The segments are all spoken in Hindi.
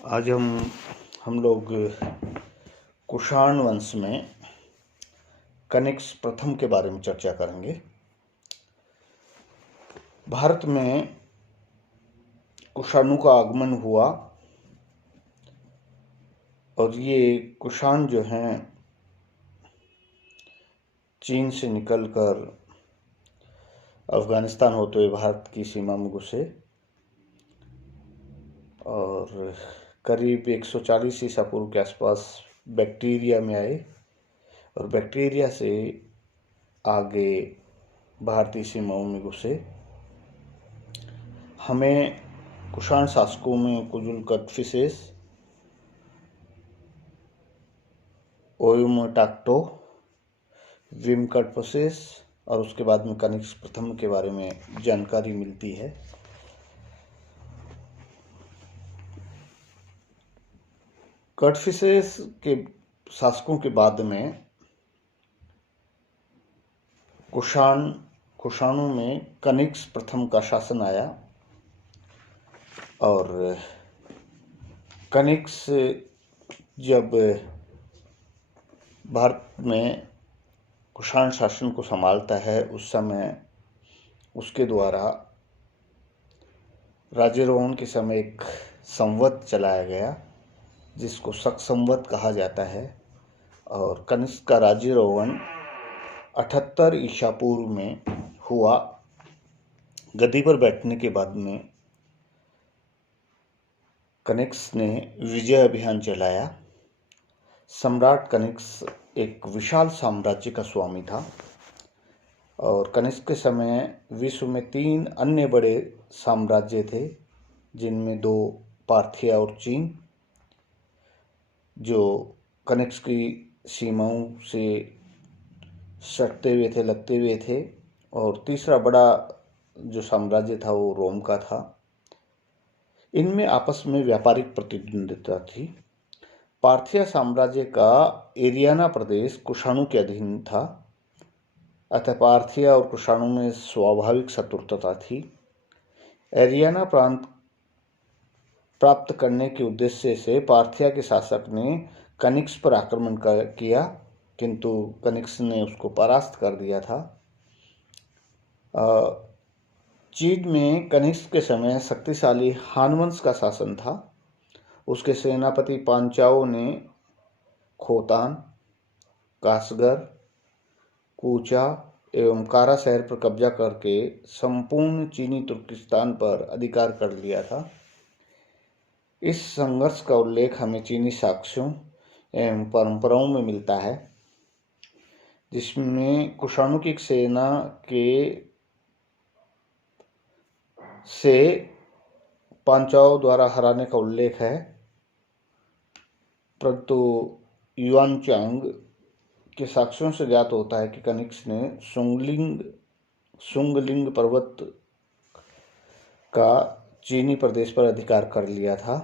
आज हम लोग कुषाण वंश में कनिष्क प्रथम के बारे में चर्चा करेंगे। भारत में कुषाणों का आगमन हुआ और ये कुषाण जो हैं चीन से निकलकर अफगानिस्तान होते हुए भारत की सीमा में घुसे और करीब 140 ईसा पूर्व के आसपास बैक्टीरिया में आए और बैक्टीरिया से आगे भारतीय सीमाओं में घुसे। हमें कुषाण शासकों में कुजुल कदफिसेस, ओयुमटाक्टो, विमकटफसेस और उसके बाद में कनिष्क प्रथम के बारे में जानकारी मिलती है। कदफिसेस के शासकों के बाद में कुषाणों में कनिष्क प्रथम का शासन आया और कनिष्क जब भारत में कुषाण शासन को संभालता है उस समय उसके द्वारा राज्यारोहण के समय एक संवत चलाया गया जिसको शक संवत कहा जाता है और कनिष्क का राज्यारोहण 78 ईसा पूर्व में हुआ। गद्दी पर बैठने के बाद में कनिष्क ने विजय अभियान चलाया। सम्राट कनिष्क एक विशाल साम्राज्य का स्वामी था और कनिष्क के समय विश्व में 3 अन्य बड़े साम्राज्य थे जिनमें 2 पार्थिया और चीन जो कनिष्क की सीमाओं से सटते हुए थे, लगते हुए थे और तीसरा बड़ा जो साम्राज्य था वो रोम का था। इनमें आपस में व्यापारिक प्रतिद्वंदिता थी। पार्थिया साम्राज्य का एरियाना प्रदेश कुषाणों के अधीन था अतः पार्थिया और कुषाणों में स्वाभाविक शत्रुता थी। एरियाना प्रांत प्राप्त करने के उद्देश्य से पार्थिया के शासक ने कनिष्क पर आक्रमण किया किंतु कनिष्क ने उसको परास्त कर दिया था। चीन में कनिष्क के समय शक्तिशाली हान वंश का शासन था। उसके सेनापति पांचाओं ने खोतान, कासगर, कूचा एवं कारा शहर पर कब्जा करके संपूर्ण चीनी तुर्किस्तान पर अधिकार कर लिया था। इस संघर्ष का उल्लेख हमें चीनी साक्ष्यों एवं परंपराओं में मिलता है जिसमें कुषाणों की एक सेना से पांचाओं द्वारा हराने का उल्लेख है, परंतु युआनचांग के साक्ष्यों से ज्ञात होता है कि कनिष्क ने सुंगलिंग पर्वत का चीनी प्रदेश पर अधिकार कर लिया था।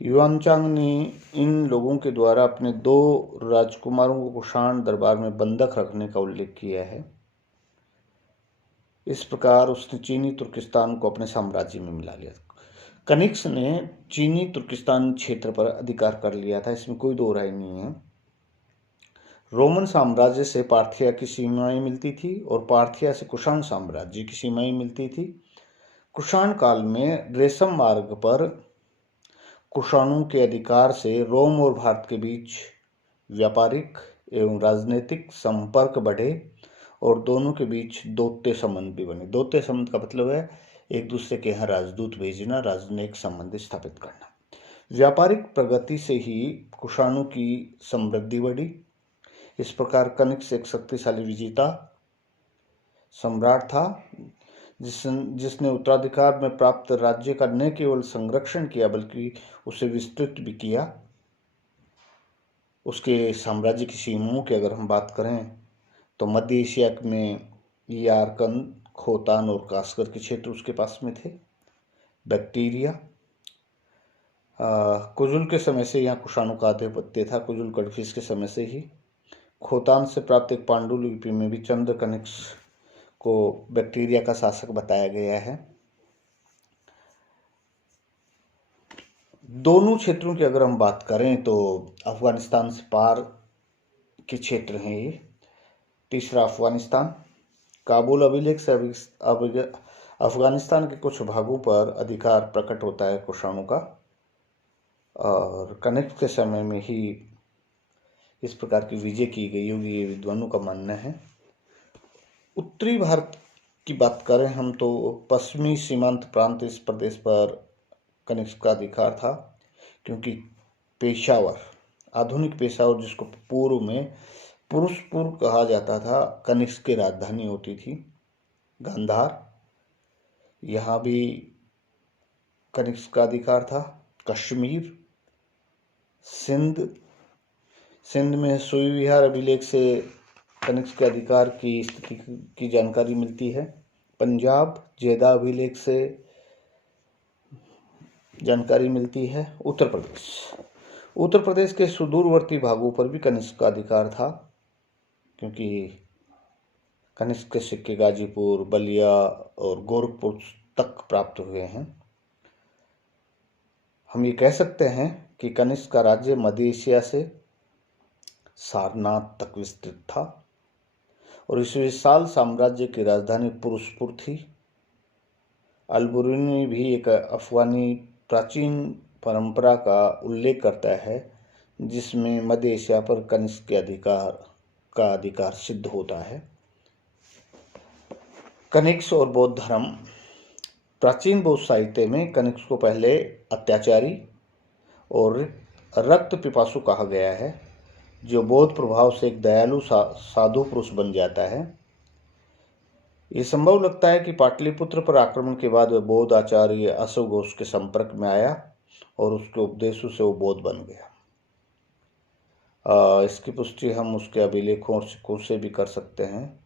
युआनचांग ने इन लोगों के द्वारा अपने 2 राजकुमारों को कुषाण दरबार में बंधक रखने का उल्लेख किया है। इस प्रकार उसने चीनी तुर्किस्तान को अपने साम्राज्य में मिला लिया। कनिष्क ने चीनी तुर्किस्तान क्षेत्र पर अधिकार कर लिया था, इसमें कोई दो राय नहीं है। रोमन साम्राज्य से पार्थिया की सीमाएं मिलती थी और पार्थिया से कुषाण साम्राज्य की सीमाएं मिलती थी। कुषाण काल में रेशम मार्ग पर कुषाणों के अधिकार से रोम और भारत के बीच व्यापारिक एवं राजनीतिक संपर्क बढ़े और दोनों के बीच दौत्य संबंध भी बने। दौत्य संबंध का मतलब है एक दूसरे के यहाँ राजदूत भेजना, राजनयिक संबंध स्थापित करना। व्यापारिक प्रगति से ही कुषाणों की समृद्धि बढ़ी। इस प्रकार कनिष्क एक शक्तिशाली विजेता सम्राट था जिसने उत्तराधिकार में प्राप्त राज्य का न केवल संरक्षण किया बल्कि उसे विस्तृत भी किया। उसके साम्राज्य की सीमाओं की अगर हम बात करें तो मध्य एशिया में यारकंद, खोतान और कासगर के क्षेत्र उसके पास में थे। बैक्टीरिया कुजुल के समय से यहाँ कुषाणों का आधिपत्य था, कुजुल कड़फिस के समय से ही। खोतान से प्राप्त एक पांडुलिपि में भी चंद्र कनिष्क को बैक्टीरिया का शासक बताया गया है। दोनों क्षेत्रों की अगर हम बात करें तो अफगानिस्तान से पार के क्षेत्र हैं ये। तीसरा अफगानिस्तान, काबुल अभिलेख से अफगानिस्तान के कुछ भागों पर अधिकार प्रकट होता है कुषाणों का, और कनिष्क के समय में ही इस प्रकार की विजय की गई होगी, ये विद्वानों का मानना है। उत्तरी भारत की बात करें हम तो पश्चिमी सीमांत प्रांत इस प्रदेश पर कनिष्क का अधिकार था, क्योंकि पेशावर, आधुनिक पेशावर जिसको पूर्व में पुरुषपुर कहा जाता था, कनिष्क की राजधानी होती थी। गांधार, यहाँ भी कनिष्क का अधिकार था। कश्मीर, सिंध में सुई विहार अभिलेख से कनिष्क के अधिकार की स्थिति की जानकारी मिलती है। पंजाब, जेदा अभिलेख से जानकारी मिलती है। उत्तर प्रदेश के सुदूरवर्ती भागों पर भी कनिष्क का अधिकार था, क्योंकि कनिष्क के सिक्के गाजीपुर, बलिया और गोरखपुर तक प्राप्त हुए हैं। हम ये कह सकते हैं कि कनिष्क का राज्य मध्य एशिया से सारनाथ तक विस्तृत था, और इस विशाल साम्राज्य की राजधानी पुरुषपुर थी। अल-बुरूनी भी एक अफगानी प्राचीन परंपरा का उल्लेख करता है, जिसमें मध्य एशिया पर कनिष्क के अधिकार सिद्ध होता है। कनिष्क और बौद्ध धर्म। प्राचीन बौद्ध साहित्य में कनिष्क को पहले अत्याचारी और रक्त पिपासु कहा गया है, जो बौद्ध प्रभाव से एक दयालु साधु पुरुष बन जाता है। ये संभव लगता है कि पाटलिपुत्र पर आक्रमण के बाद वह बौद्ध आचार्य अश्वघोष के संपर्क में आया और उसके उपदेशों से वो बौद्ध बन गया। इसकी पुष्टि हम उसके अभिलेखों और सिक्कों से भी कर सकते हैं,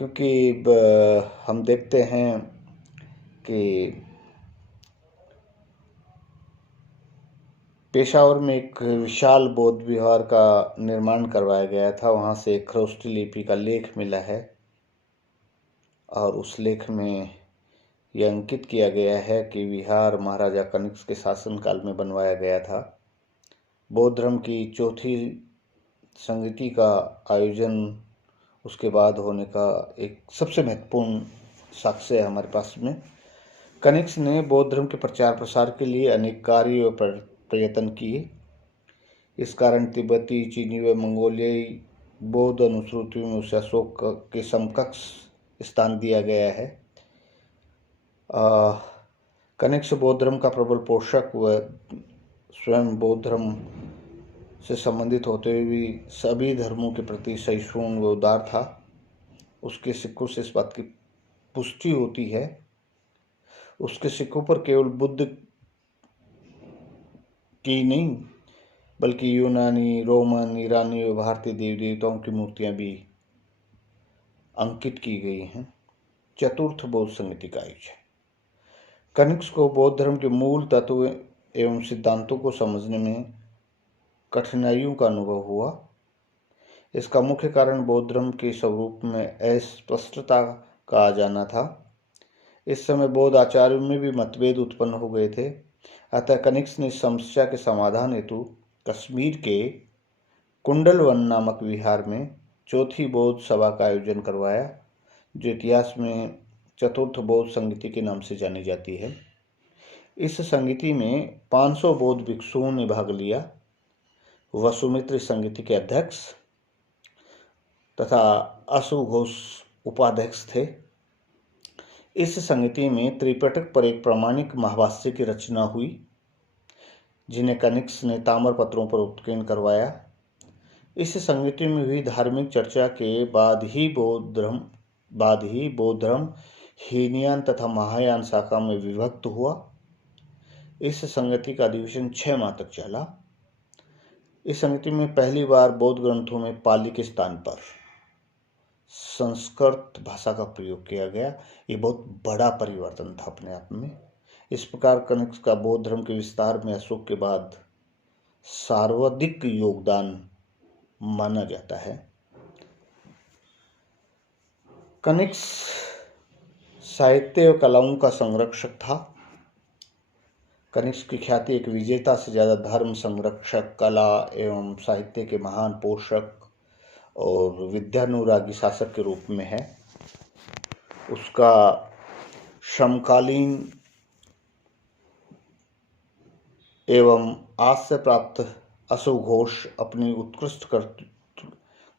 क्योंकि हम देखते हैं कि पेशावर में एक विशाल बौद्ध विहार का निर्माण करवाया गया था। वहाँ से एक खरोष्टी लिपि का लेख मिला है, और उस लेख में यह अंकित किया गया है कि विहार महाराजा कनिष्क के शासनकाल में बनवाया गया था। बौद्ध धर्म की चौथी संगति का आयोजन उसके बाद होने का एक सबसे महत्वपूर्ण साक्ष्य है हमारे पास में। कनिष्क ने बौद्ध धर्म के प्रचार प्रसार के लिए अनेक कार्य व प्रयत्न किए। इस कारण तिब्बती, चीनी व मंगोलियाई बौद्ध अनुश्रुतियों में उसे अशोक के समकक्ष स्थान दिया गया है। कनिष्क बौद्ध धर्म का प्रबल पोषक व स्वयं बौद्ध धर्म से संबंधित होते हुए भी सभी धर्मों के प्रति सहिष्णु व उदार था। उसके सिक्कों से इस बात की पुष्टि होती है। उसके सिक्कों पर केवल बुद्ध की नहीं, बल्कि यूनानी, रोमन, ईरानी व भारतीय देवी देवताओं की मूर्तियां भी अंकित की गई हैं। चतुर्थ बौद्ध संगति का आयोजन। कनिष्क को बौद्ध धर्म के मूल तत्व एवं सिद्धांतों को समझने में कठिनाइयों का अनुभव हुआ। इसका मुख्य कारण बौद्ध धर्म के स्वरूप में अस्पष्टता का आ जाना था। इस समय बौद्ध आचार्यों में भी मतभेद उत्पन्न हो गए थे। अतः कनिष्क ने इस समस्या के समाधान हेतु कश्मीर के कुंडलवन नामक विहार में चौथी बौद्ध सभा का आयोजन करवाया, जो इतिहास में चतुर्थ बौद्ध संगति के नाम से जानी जाती है। इस संगति में 500 बौद्ध भिक्षुओं ने भाग लिया। वसुमित्र संगति के अध्यक्ष तथा अश्वघोष उपाध्यक्ष थे। इस संगति में त्रिपिटक पर एक प्रामाणिक महाभाष्य की रचना हुई, जिन्हें कनिष्क ने ताम्र पत्रों पर उत्कीर्ण करवाया। इस संगति में हुई धार्मिक चर्चा के बाद ही बौद्ध धर्म हीनयान तथा महायान शाखा में विभक्त हुआ। इस संगति का अधिवेशन 6 माह तक चला। इस संगति में पहली बार बौद्ध ग्रंथों में पाली के स्थान पर संस्कृत भाषा का प्रयोग किया गया। ये बहुत बड़ा परिवर्तन था अपने आप में। इस प्रकार कनिष्क का बौद्ध धर्म के विस्तार में अशोक के बाद सर्वाधिक योगदान माना जाता है। कनिष्क साहित्य और कलाओं का संरक्षक था। कनिष्क की ख्याति एक विजेता से ज़्यादा धर्म संरक्षक, कला एवं साहित्य के महान पोषक और विद्यानुरागी शासक के रूप में है। उसका समकालीन एवं आज से प्राप्त अशोक घोष अपनी उत्कृष्ट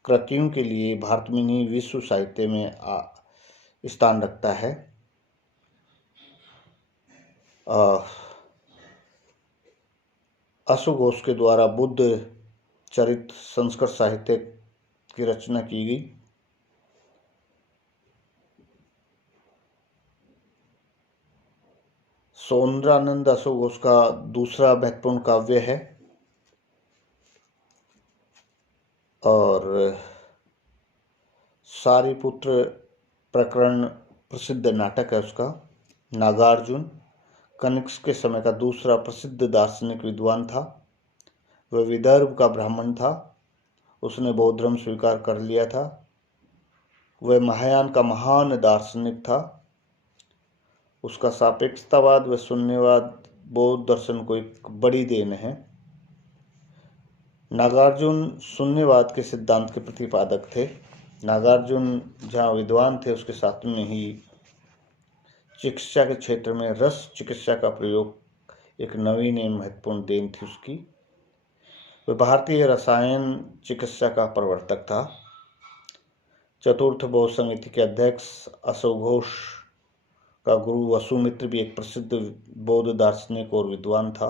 कृतियों के लिए भारत में नहीं विश्व साहित्य में स्थान रखता है। अशोक घोष के द्वारा बुद्ध चरित्र संस्कृत साहित्य की रचना की गई। सौंदरानंद अशोक घोष का दूसरा महत्वपूर्ण काव्य है और सारिपुत्र प्रकरण प्रसिद्ध नाटक है उसका। नागार्जुन कनिष्क के समय का दूसरा प्रसिद्ध दार्शनिक विद्वान था। वह विदर्भ का ब्राह्मण था। उसने बौद्ध धर्म स्वीकार कर लिया था। वह महायान का महान दार्शनिक था। उसका सापेक्षतावाद व शून्यवाद बौद्ध दर्शन को एक बड़ी देन है। नागार्जुन शून्यवाद के सिद्धांत के प्रतिपादक थे। नागार्जुन जहाँ विद्वान थे उसके साथ में ही चिकित्सा के क्षेत्र में रस चिकित्सा का प्रयोग एक नवीन एवं महत्वपूर्ण देन थी उसकी। वह भारतीय रसायन चिकित्सा का प्रवर्तक था। चतुर्थ बौद्ध समिति के अध्यक्ष अशोक घोष का गुरु वसुमित्र भी एक प्रसिद्ध बौद्ध दार्शनिक और विद्वान था।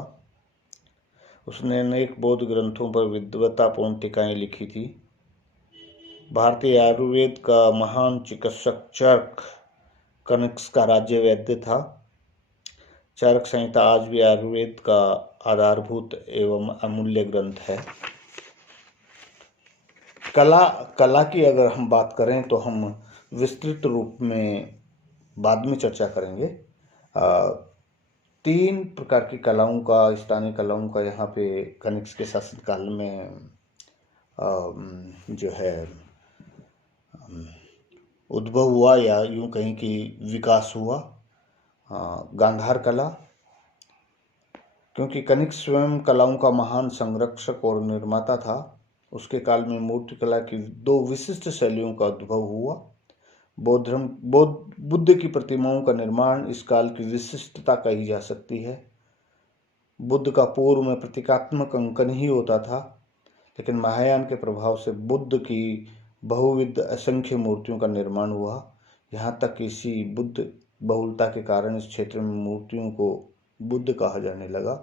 उसने अनेक बौद्ध ग्रंथों पर विद्वतापूर्ण टीकाएं लिखी थी। भारतीय आयुर्वेद का महान चिकित्सक चरक कनिष्क का राज्य वैद्य था। चरक संहिता आज भी आयुर्वेद का आधारभूत एवं अमूल्य ग्रंथ है। कला की अगर हम बात करें तो हम विस्तृत रूप में बाद में चर्चा करेंगे। 3 प्रकार की कलाओं का, स्थानीय कलाओं का यहाँ पे कनिष्क के शासनकाल में जो है उद्भव हुआ या यूं कहीं कि विकास हुआ। गांधार कला, क्योंकि कनिष्क स्वयं कलाओं का महान संरक्षक और निर्माता था। उसके काल में मूर्ति कला की 2 विशिष्ट शैलियों का उद्भव हुआ। बुद्ध की प्रतिमाओं का निर्माण इस काल की विशिष्टता कही जा सकती है। बुद्ध का पूर्व में प्रतीकात्मक अंकन ही होता था, लेकिन महायान के प्रभाव से बुद्ध की बहुविध असंख्य मूर्तियों का निर्माण हुआ। यहाँ तक कि इसी बुद्ध बहुलता के कारण इस क्षेत्र में मूर्तियों को बुद्ध कहा जाने लगा।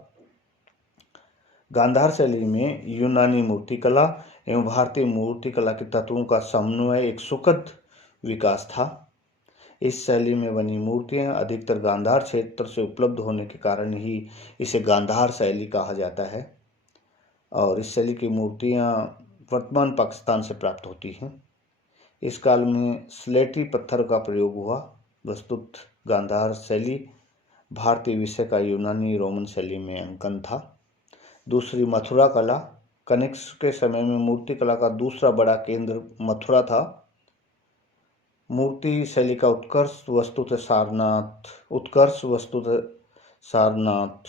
गांधार शैली में यूनानी मूर्तिकला एवं भारतीय मूर्तिकला के तत्वों का समन्वय एक सुखद विकास था। इस शैली में बनी मूर्तियां अधिकतर गांधार क्षेत्र से उपलब्ध होने के कारण ही इसे गांधार शैली कहा जाता है और इस शैली की मूर्तियां वर्तमान पाकिस्तान से प्राप्त होती हैं। इस काल में स्लेटी पत्थर का प्रयोग हुआ। वस्तुत गांधार शैली भारतीय विषय का यूनानी रोमन शैली में अंकन था। दूसरी मथुरा कला, कनिष्क के समय में मूर्ति कला का दूसरा बड़ा केंद्र मथुरा था। मूर्ति शैली का उत्कर्ष वस्तुतः सारनाथ,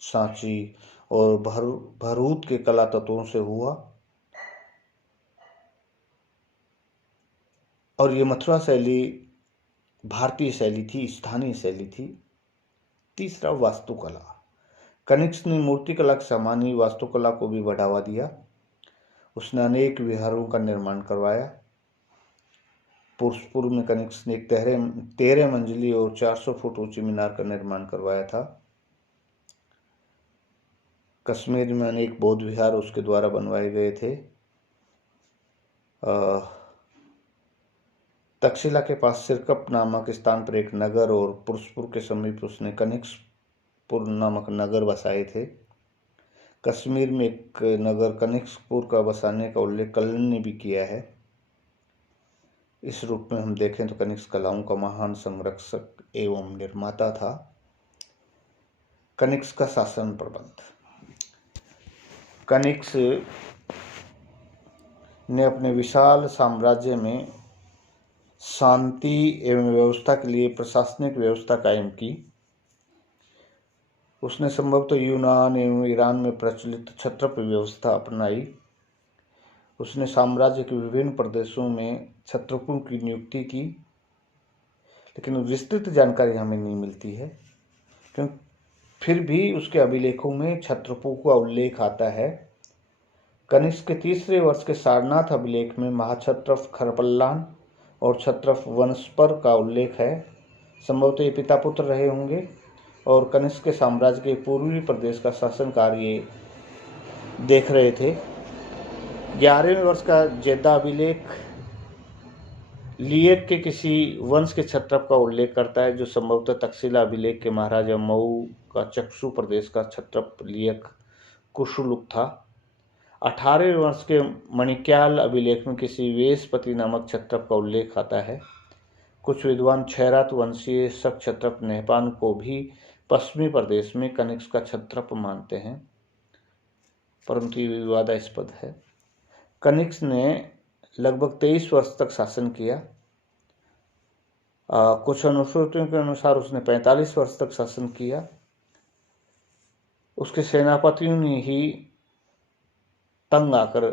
सांची और भरूच के कला तत्वों से हुआ और ये मथुरा शैली भारतीय शैली थी, स्थानीय शैली थी। तीसरा वास्तुकला, कनिष्क ने मूर्तिकला के समान ही वास्तुकला को भी बढ़ावा दिया। उसने अनेक विहारों का निर्माण करवाया। पुरुषपुर में कनिष्क ने एक 13 मंजिली और 400 फुट ऊंची मीनार का निर्माण करवाया था। कश्मीर में अनेक बौद्ध विहार उसके द्वारा बनवाए गए थे। तक्षशिला के पास सिरकप नामक स्थान पर एक नगर और पुरुषपुर के समीप उसने कनिष्कपुर नामक नगर बसाए थे। कश्मीर में एक नगर कनिष्कपुर का बसाने का उल्लेख कल्लन ने भी किया है। इस रूप में हम देखें तो कनिष्क कलाओं का महान संरक्षक एवं निर्माता था। कनिष्क का शासन प्रबंध, कनिष्क ने अपने विशाल साम्राज्य में शांति एवं व्यवस्था के लिए प्रशासनिक व्यवस्था कायम की। उसने संभवतः यूनान एवं ईरान में प्रचलित क्षत्रप व्यवस्था अपनाई। उसने साम्राज्य के विभिन्न प्रदेशों में क्षत्रपों की नियुक्ति की, लेकिन विस्तृत जानकारी हमें नहीं मिलती है, क्योंकि फिर भी उसके अभिलेखों में क्षत्रपों का उल्लेख आता है। कनिष्क के तीसरे वर्ष के सारनाथ अभिलेख में महाक्षत्रप खरपल्लान और क्षत्रप वनस्पर का उल्लेख है। संभवतः ये पिता पुत्र रहे होंगे और कनिष्क के साम्राज्य के पूर्वी प्रदेश का शासन कार्य देख रहे थे। 11वें वर्ष का जेद्दा अभिलेख लियक के किसी वंश के क्षत्रप का उल्लेख करता है, जो संभवतः तक्षशिला अभिलेख के महाराजा मऊ का चक्षु प्रदेश का क्षत्रप लियक कुशुलुक था। 18वें वर्ष के मणिक्याल अभिलेख में किसी वेशपति नामक क्षत्रप का उल्लेख आता है। कुछ विद्वान छैरात वंशीय शक क्षत्रप नेहपान को भी पश्चिमी प्रदेश में कनिष्क का क्षत्रप मानते हैं, परंतु ये विवादास्पद है। कनिष्क ने लगभग 23 वर्ष तक शासन किया। कुछ अनुश्रुतियों के अनुसार उसने 45 वर्ष तक शासन किया। उसके सेनापतियों ने ही तंग आकर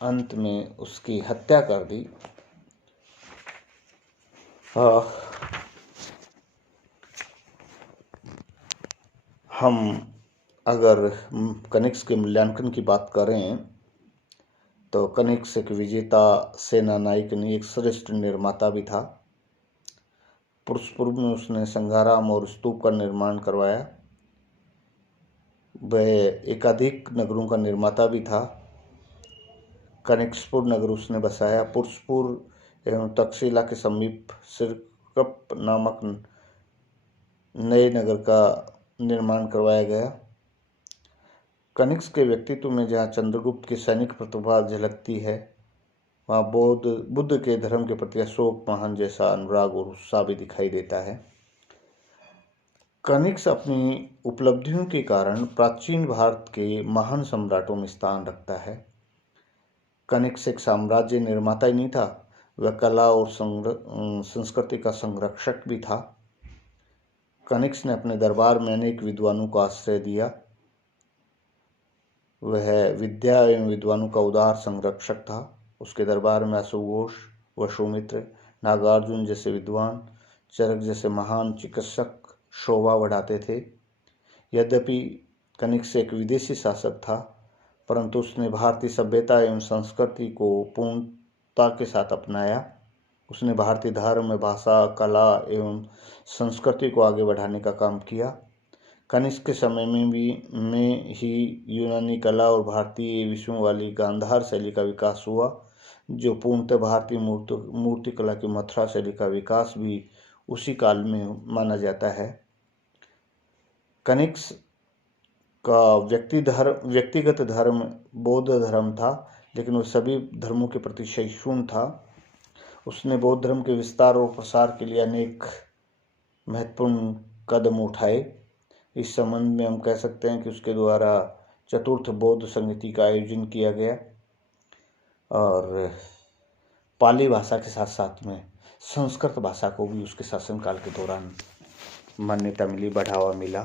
अंत में उसकी हत्या कर दी। हम अगर कनिष्क के मूल्यांकन की बात करें तो कनिष्क एक विजेता सेना नायक नहीं, एक श्रेष्ठ निर्माता भी था। पुरुष पूर्व में उसने संघाराम और स्तूप का निर्माण करवाया। वह एकाधिक नगरों का निर्माता भी था। कनिष्कपुर नगर उसने बसाया। पुरुषपुर एवं तक्षशिला के समीप सिरकप नामक नए नगर का निर्माण करवाया गया। कनिष्क के व्यक्तित्व में जहाँ चंद्रगुप्त की सैनिक प्रतिभा झलकती है, वहाँ बुद्ध के धर्म के प्रति अशोक महान जैसा अनुराग और उत्साह भी दिखाई देता है। कनिष्क अपनी उपलब्धियों के कारण प्राचीन भारत के महान सम्राटों में स्थान रखता है। कनिष्क एक साम्राज्य निर्माता ही नहीं था, वह कला और संस्कृति का संरक्षक भी था। कनिष्क ने अपने दरबार में अनेक विद्वानों को आश्रय दिया। वह विद्या एवं विद्वानों का उदार संरक्षक था। उसके दरबार में अश्वघोष, वसुमित्र, नागार्जुन जैसे विद्वान, चरक जैसे महान चिकित्सक शोभा बढ़ाते थे। यद्यपि कनिष्क एक विदेशी शासक था, परंतु उसने भारतीय सभ्यता एवं संस्कृति को पूर्णता के साथ अपनाया। उसने भारतीय धर्म, भाषा, कला एवं संस्कृति को आगे बढ़ाने का काम किया। कनिष्क के समय में ही यूनानी कला और भारतीय विषयों वाली गांधार शैली का विकास हुआ, जो पूर्णतः भारतीय मूर्ति कला की मथुरा शैली का विकास भी उसी काल में माना जाता है। कनिष्क का व्यक्तिगत धर्म बौद्ध धर्म था, लेकिन वह सभी धर्मों के प्रति सहिष्णु था। उसने बौद्ध धर्म के विस्तार और प्रसार के लिए अनेक महत्वपूर्ण कदम उठाए। इस संबंध में हम कह सकते हैं कि उसके द्वारा चतुर्थ बौद्ध संगति का आयोजन किया गया और पाली भाषा के साथ साथ में संस्कृत भाषा को भी उसके शासनकाल के दौरान मान्यता मिली, बढ़ावा मिला।